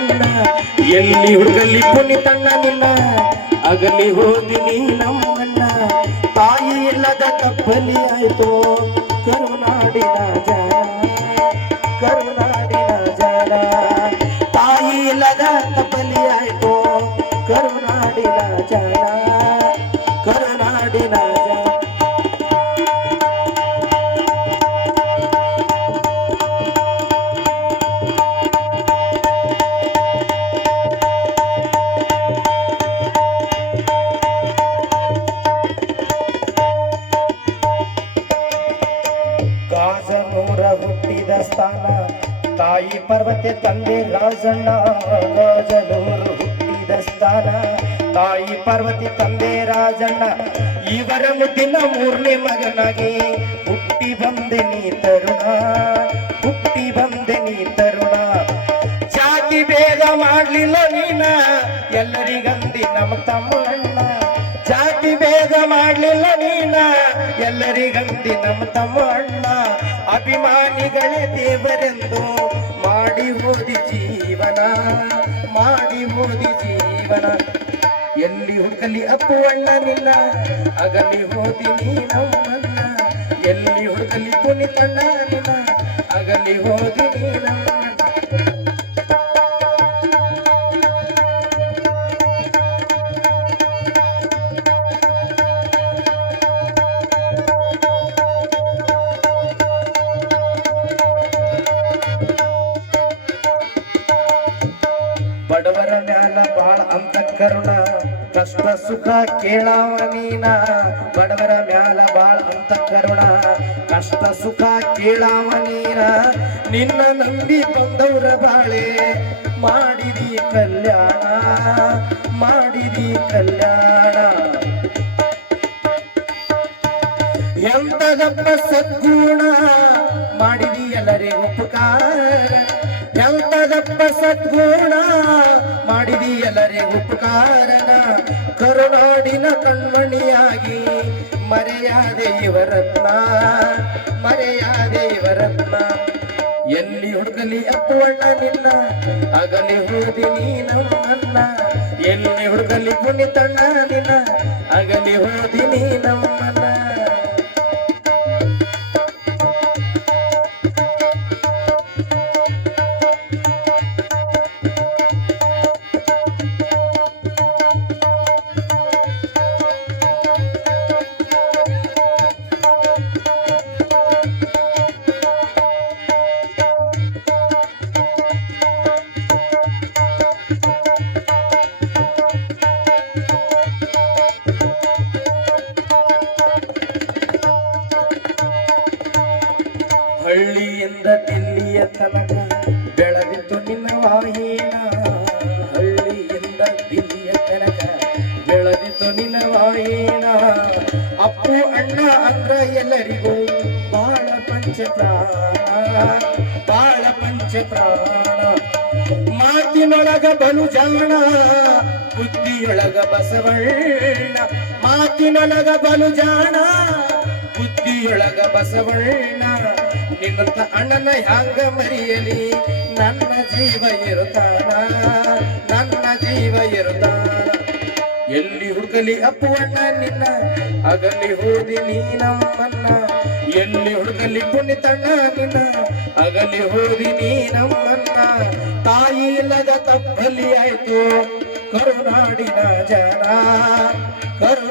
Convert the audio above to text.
ನಮ್ಮನ್ನ ಎಲ್ಲಿ ಹುಡುಗಲ್ಲಿ ಪುನಿತಣ್ಣ ನಿನ್ನ. ಅಗಲಿ ಹೋದಿನಿ ನಮ್ಮಣ್ಣ ತಾಯಿ ಇಲ್ಲದ ತಪ್ಪಲಿ ಆಯ್ತು. ಕರುನಾಡಿನ ಜನ. ಕರುನಾಡಿನ ಜನ. ತಾಯಿ ಇಲ್ಲದ ತಪ್ಪಲಿ ಆಯ್ತು. ಕರುನಾಡಿನ ಜನ. ಗಾಜನೂರ ಹುಟ್ಟಿದ ಸ್ಥಾನ. ತಾಯಿ ಪರ್ವತೆ, ತಂದೆ ರಾಜಣ್ಣ, ರಾಜನೂರು ಹುಟ್ಟಿದ ಸ್ಥಾನ. ತಾಯಿ ಪರ್ವತಿ, ತಂದೆ ರಾಜಣ್ಣ, ಇವರ ಮುದ್ದಿನ ಮೂರನೇ ಮಗನಾಗಿ ಹುಟ್ಟಿ ಬಂದೆ ನೀ ತರುಣ, ಹುಟ್ಟಿ ಬಂದೆ ನೀ ತರುಣ. ಜಾತಿ ಭೇದ ಮಾಡಲಿಲ್ಲ ನೀನ, ಎಲ್ಲರಿಗಂದಿ ನಮ್ಮ ತಮ್ಮಣ್ಣ. ಜಾತಿ ಭೇದ ಮಾಡ್ಲಿಲ್ಲ ನೀನ. ಎಲ್ಲರಿಗಂತಿ ನಮ್ಮ ತಮ್ಮ ಅಣ್ಣ ಅಭಿಮಾನಿಗಳೇ ದೇವರೆಂದು ಮಾಡಿ ಹೋದಿ ಜೀವನ, ಮಾಡಿ ಹೋದಿ ಜೀವನ. ಎಲ್ಲಿ ಹುಡುಕಲಿ ಅಪ್ಪು ಅಣ್ಣನಿಲ್ಲ ಅಗಲಿ ಹೋದಿ ನೀ ನಮ್ಮನ್ನ. ಎಲ್ಲಿ ಹುಡುಕಲಿ ಪುನಿತಣ್ಣ ಅಗಲಿ ಹೋದಿ ನೀ ಬಡವರ ಮ್ಯಾಲ ಬಾಳ ಅಂತ ಕರುಣ. ಕಷ್ಟ ಸುಖ ಕೇಳಾವ ನೀನ, ಬಡವರ ಮ್ಯಾಲ ಬಾಳ ಅಂತ ಕರುಣ. ಕಷ್ಟ ಸುಖ ಕೇಳಾವ ನೀನ, ನಿನ್ನ ನಂಬಿ ಬಂದವರ ಬಾಳೆ. ಮಾಡಿದಿ ಕಲ್ಯಾಣ ಮಾಡಿದಿ ಕಲ್ಯಾಣ. ಎಂತದಪ್ಪ ಸದ್ಗುಣ, ಮಾಡಿದಿ ಎಲ್ಲರಿಗೂ ಉಪಕಾರ. ಎಂತದಪ್ಪ ಸದ್ಗುಣ ಮಾಡಿದಿ ಎಲ್ಲರೇ ಉಪಕಾರನ. ಕರುನಾಡಿನ ಕಣ್ಮಣಿಯಾಗಿ ಮರೆಯಾದೆ ಇವರತ್ನ ಮರೆಯಾದೆ ಇವರತ್ನ. ಎಲ್ಲಿ ಹುಡುಗಲಿ ಅಪ್ಪುವಣ್ಣ ನಿನ್ನ ಅಗಲಿ ಹೋದಿ ನೀನಮ್ಮನ್ನ ಎಲ್ಲಿ ಹುಡುಕಲಿ ತಣ್ಣ ನಿನ್ನ ಅಗಲಿ ಹೋದಿ ನೀ ತನಕ ಬೆಳೆದಿತ್ತು ನಿನ್ನ ವಾಹಿನ. ಹಳ್ಳಿಯಿಂದ ದಿಲ್ಲಿಯ ತನಕ ಬೆಳೆದಿತ್ತು ನಿನ್ನ ವಾಯಿನ ಅಪ್ಪು, ಅಣ್ಣ ಅಂದ್ರ ಎಲ್ಲರಿಗೂ ಬಾಳ ಪಂಚ ಪ್ರಾಣ ಬಾಳ ಪಂಚಪ್ರಾಣ. ಮಾತಿನೊಳಗ ಬಲು ಜಾಣ ಬುದ್ಧಿಯೊಳಗ ಬಸವಣ್ಣ. ಮಾತಿನೊಳಗ ಬಲು ಜಾಣ ಬುದ್ಧಿಯೊಳಗ ಬಸವಣ್ಣ. ನಿನ್ನಂತ ಅಣ್ಣನ ಹ್ಯಾಂಗ ಮರಿಯಲಿ? ನನ್ನ ಜೀವ ಇರುತ್ತಾನ, ನನ್ನ ಜೀವ ಇರುತ್ತಾನ. ಎಲ್ಲಿ ಹುಡುಕಲಿ ಅಪ್ಪು ಅಣ್ಣ ನಿನ್ನ ಅಗಲಿ ಹೋದಿ ನೀ ನಮ್ಮನ್ನ. ಎಲ್ಲಿ ಹುಡುಕಲಿ ಪುಣ್ಯತಣ್ಣ ನಿನ್ನ ಅಗಲಿ ಹೋದಿ ನೀ ನಮ್ಮನ್ನ. ತಾಯಿ ಇಲ್ಲದ ತಪ್ಪಲಿ ಆಯ್ತು, ಕರುನಾಡಿನ ಜನ, ಕರು